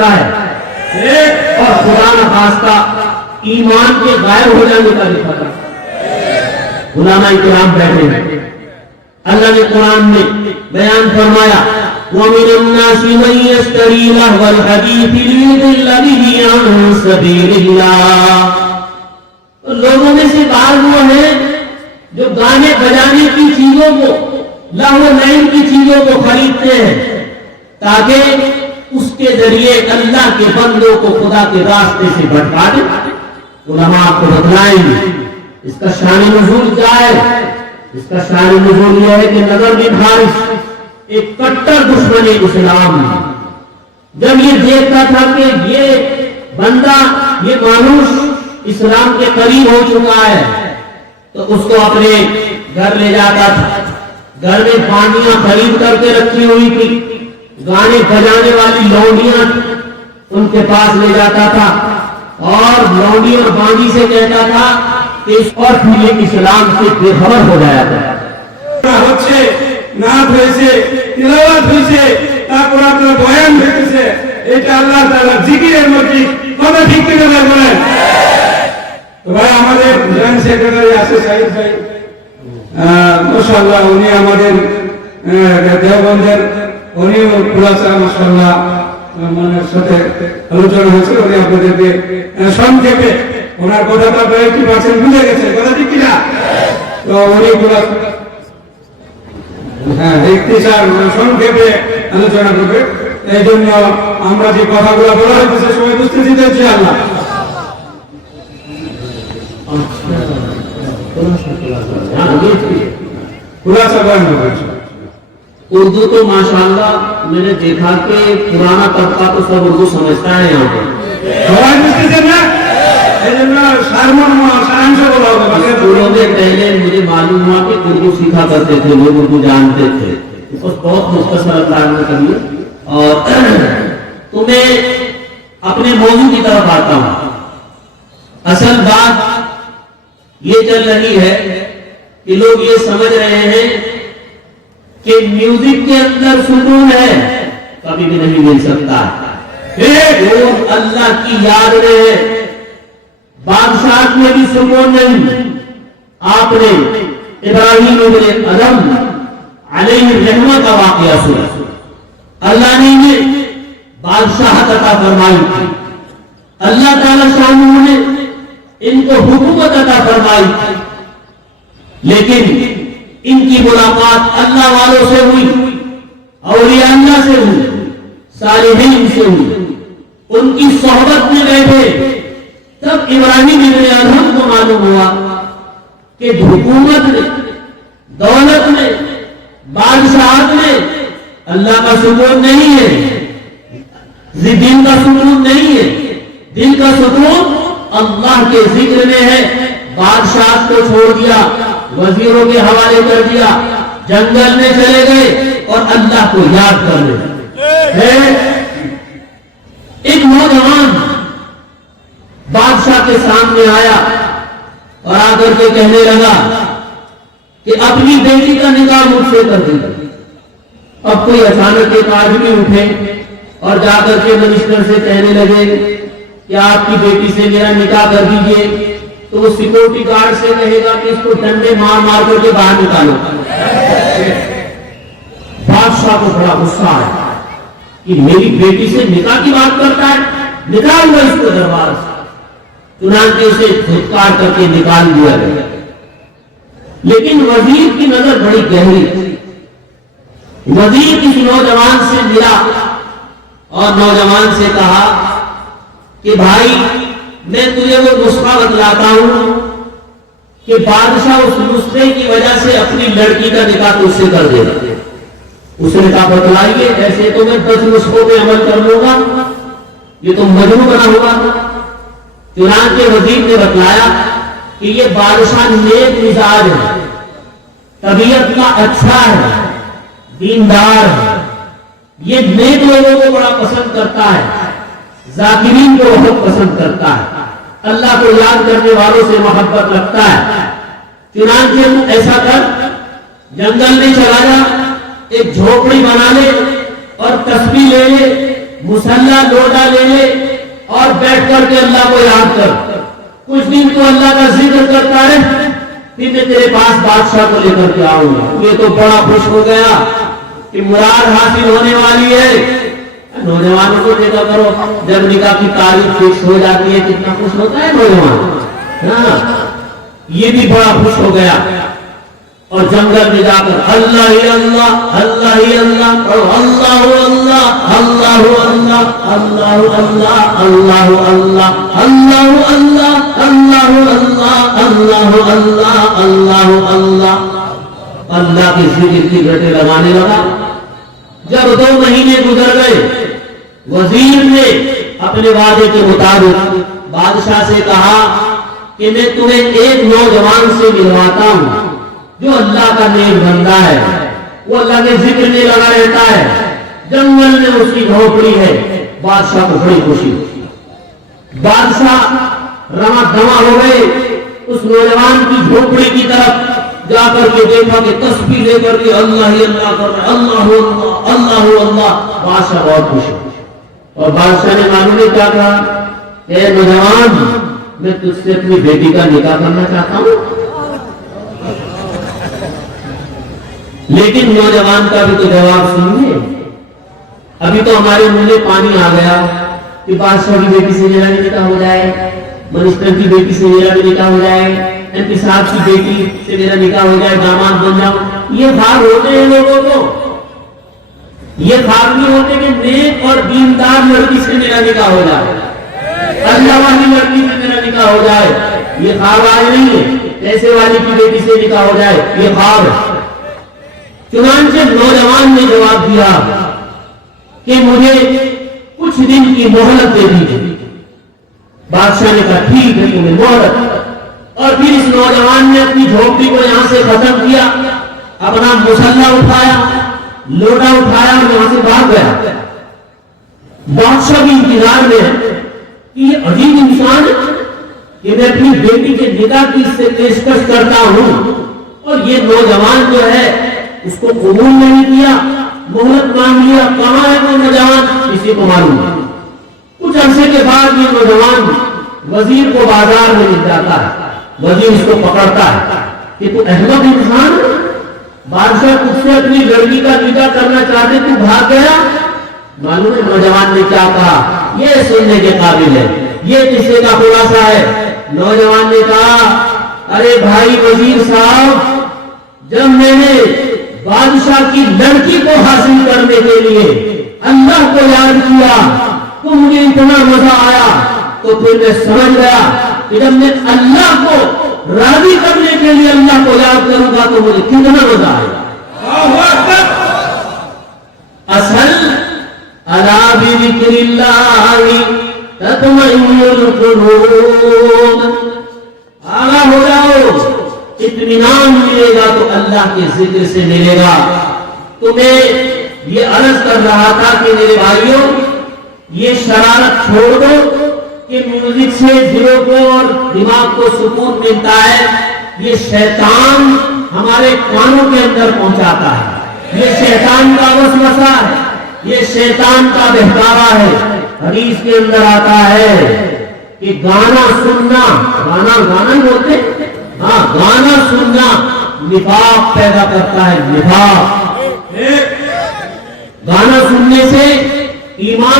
کرتا ہے اور خدا نخواستہ ایمان کے غائب ہو جانے کا بھی خطرہ۔ علماء کرام بیٹھے ہیں، اللہ نے قرآن میں بیان فرمایا وَمِنَ النَّاسِ مَن يَشْتَرِي لَهْوَ الْحَدِيثِ لِيُضِلَّ بِهِ عَن سَبِيلِ اللَّهِ۔ لوگوں میں سے بعض وہ ہیں جو گانے بجانے کی چیزوں کو، لہو لعب کی چیزوں کو خریدتے ہیں تاکہ اس کے ذریعے اللہ کے بندوں کو خدا کے راستے سے بھٹکا دیں۔ علماء آپ کو بتلائیں گے اس کا شان نزول کیا ہے۔ اس کا شان نزول یہ ہے کہ نضر بن حارث ایک کٹر دشمن اسلام ہے، جب یہ دیکھتا تھا کہ یہ بندہ، یہ مانوس اسلام کے قریب ہو چکا ہے تو اس کو اپنے گھر لے جاتا تھا۔ گھر میں پانیاں خرید کر کے رکھی ہوئی تھی، گانے بجانے والی لونڈیاں ان کے پاس لے جاتا تھا اور لونڈی اور بانگی سے کہتا تھا کہ اس اور پھر یہ اسلام سے بے خبر ہو جایا تھا۔ হচ্ছে নাত হয়েছে, তিলাওয়াত হয়েছে, তারপর আপনার বয়ান হয়েছে, এটা আল্লাহ তাআলার জিকিরের মধ্যে কথা ঠিক করে বলেন। তো ভাই আমাদের জয়েন্ট সেক্রেটারি আছে সাইদ ভাই, মাশাআল্লাহ উনি আমাদের দেওবন্দের, উনিও খুলাসা মাশাআল্লাহ মনের সাথে আলোচনা হয়েছে, উনি আপনাদেরকে সংক্ষেপে ওনার কথাটা আপনারা 80% বুঝে গেছেন, কথা ঠিক কিনা? তো উনি সংক্ষেপে আলোচনা করবে, এই জন্য আমরা যে কথাগুলো বলা হয়েছে সবাই বুঝতেছি তো ইনশাআল্লাহ। खुलासा करना है। उर्दू तो माशाअल्लाह मैंने देखा कि पुराना तबका तो सब उर्दू समझता है यहाँ पे। সবাই বুঝতেছেন না? এই জন্য সারমর্ম সারাংশ বলা হবে। शुरू में पहले मुझे मालूम हुआ कि उर्दू सीखा करते थे लोग, उर्दू जानते थे, उसको बहुत मुख्तसर अंदाज में करिए। और तो मैं अपने मौजू की तरफ आता हूँ। असल बात ये चल रही है कि लोग ये समझ रहे हैं कि म्यूजिक के अंदर सुकून है, कभी भी नहीं मिल सकता। वो अल्लाह की याद में है, बादशाह में भी सुकून नहीं। आपने इब्राहिम इब्ने अदम अलैहि रहमा का वाक़या सुना। अल्लाह ने इन्हें बादशाहत अता फरमाई थी, अल्लाह ताला शान ने इनको हुकूमत अता फरमाई थी, लेकिन इनकी मुलाकात अल्लाह वालों से हुई, औलिया अल्लाह से हुई, सालिहीन से हुई, उनकी सोहबत में बैठे। तब इब्राहिम इब्ने अदम को मालूम हुआ कि हुकूमत में, दौलत में, बादशाहत में अल्लाह का सुकून नहीं है, दिल का सुकून नहीं है। दिल का सुकून अल्लाह के जिक्र में है। बादशाह को छोड़ दिया, वजीरों के हवाले कर दिया, जंगल में चले गए और अल्लाह को याद कर ले। एक नौजवान बादशाह के सामने आया और आकर के कहने लगा कि अपनी बेटी का निकाह मुझसे कर दीजिए। अब कोई अचानक एक आदमी उठे और जाकर के मिनिस्टर से कहने लगे कि आपकी बेटी से मेरा निकाह कर दीजिए, तो वो सिक्योरिटी गार्ड से कहेगा कि इसको डंडे मार मार करके बाहर निकालो। बादशाह को बड़ा गुस्सा आया कि मेरी बेटी से निकाह की बात करता है, निकाल लो इसको दरबार से। चुनांचे उसे धुतकार करके निकाल दिया गया। लेकिन वजीर की नजर बड़ी गहरी थी। वजीर इस नौजवान से मिला और नौजवान से कहा कि भाई मैं तुझे वो नुस्खा बतलाता हूं कि बादशाह उस नुस्खे की वजह से अपनी लड़की का निकाह तुझसे कर देगा। उसने कहा बतलाइए। ऐसे तो मैं 10 नुस्खों पे अमल कर लूंगा, ये तो मजनू बना हुआ। चुनांचे वजीर ने बतलाया कि ये बादशाह नेक मिजाज है, तबीयत का अच्छा है, दीनदार है, ये नेक लोगों को बड़ा पसंद करता है, जाकिरीन को बहुत पसंद करता है, अल्लाह को याद करने वालों से मोहब्बत रखता है। चुनांचे तू ऐसा कर, जंगल में चला जा, एक झोपड़ी बना ले और तस्बीह ले ले मुसल्ला लोटा ले ले और बैठ करके अल्लाह को याद कर, कुछ दिन तो अल्लाह का जिक्र करता रहे, फिर मैं तेरे पास बादशाह को लेकर के आऊंगा। ये तो बड़ा खुश हो गया कि मुराद हासिल होने वाली है। नौजवानों को देखा करो, जब निकाह की तारीख फिक्स हो जाती है कितना खुश होता है नौजवान। हाँ, ये भी बड़ा खुश हो गया और जंगल में जाकर अल्लाह ही अल्लाह, अल्लाह ही अल्लाह, और अल्लाह अल्लाह, अल्लाह अल्लाह, अल्लाह अल्लाह, अल्लाह अल्लाह, अल्लाह अल्लाह, अल्लाह अल्लाह, अल्लाह अल्लाह, अल्लाह अल्लाह, अल्लाह की जिक्र की घटे लगाने लगा। जब 2 महीने गुजर गए, वजीर ने अपने वादे के मुताबिक बादशाह से कहा कि मैं तुम्हें एक नौजवान से मिलवाता हूं जो अल्लाह का नेक बंदा है, वो अल्लाह के जिक्र में लगा रहता है, जंगल में उसकी झोपड़ी है। बादशाह को बड़ी खुशी हुई। बादशाह रमा दमा हो गए, उस नौजवान की झोपड़ी की तरफ जाकर के देखा कि तस्बीह लेकर के अल्लाह ही अल्लाह कर रहे, अल्लाह अल्लाह, अल्लाह अल्लाह। बादशाह बहुत खुश हुआ और बादशाह ने मालूम है क्या कहा, ए नौजवान, मैं तुझसे अपनी बेटी का निकाह करना चाहता हूं। लेकिन नौजवान का भी तो जवाब सुनिए। अभी तो हमारे मुंह में पानी आ गया कि बादशाह की बेटी से मेरा भी निकाह हो जाए, मिनिस्टर की बेटी से मेरा भी निकाह हो जाए, एमपी साहब की बेटी से मेरा निकाह हो जाए, दामाद बन जाऊं। ये ख्वाब होते हैं लोगों को, ये ख्वाब नहीं होते कि नेक और दीनदार लड़की से मेरा निकाह हो जाए, अल्लाह वाली लड़की से मेरा निकाह हो जाए। ये ख्वाब आज नहीं है, पैसे वाली की बेटी से निकाह हो जाए, ये ख्वाब है। चुनांचे नौजवान ने जवाब दिया कि मुझे कुछ दिन की मोहलत दे दीजिए। बादशाह ने कहा ठीक है, तुम्हें मोहलत। और फिर इस नौजवान ने अपनी झोपड़ी को यहां से खत्म किया, अपना मुसल्ला उठाया, लोटा उठाया और यहां से भाग गया। बादशाह भी इंतजार में है कि ये अजीब इंसान कि मैं अपनी बेटी के निकाह की इससे पेशकश करता हूं और ये नौजवान जो है उसको कबूल नहीं किया, मोहलत मांग लिया। कहां है वो नौजवान, किसी को मालूम नहीं। कुछ अरसे के बाद ये नौजवान वजीर को बाजार में मिल जाता है। वजीर इसको पकड़ता है कि तू अहमद इंसान, बादशाह तुझसे अपनी लड़की का निकाह करना चाहते, तू भाग गया। मालूम है नौजवान ने क्या कहा, ये सुनने के काबिल है, ये किस्से का खुलासा है। नौजवान ने कहा, अरे भाई वजीर साहब, जब मैंने बादशाह की लड़की को हासिल करने के लिए अल्लाह को याद किया तो मुझे इतना मजा आया, तो फिर मैं समझ गया कि जब मैं अल्लाह को राजी करने के लिए अल्लाह को याद करूंगा तो मुझे कितना मजा आएगा। असल अला बिज़िक्रिल्लाहि तत्मइन्नुल कुलूब, आला हो जाओ, इत्मीनान मिलेगा तो अल्लाह के जिक्र से मिलेगा। तुम्हें ये अर्ज कर रहा था कि मेरे भाइयों, ये शरारत छोड़ दो कि म्यूजिक से दिलों को और दिमाग को सुकून मिलता है। ये शैतान हमारे कानों के अंदर पहुंचाता है, ये शैतान का वसवसा है, ये शैतान का बहकावा है। हदीस के अंदर आता है कि गाना सुनना, गाना बोलते, हाँ, गाना सुनना निफाक पैदा करता है। निफाक, गाना सुनने से ईमान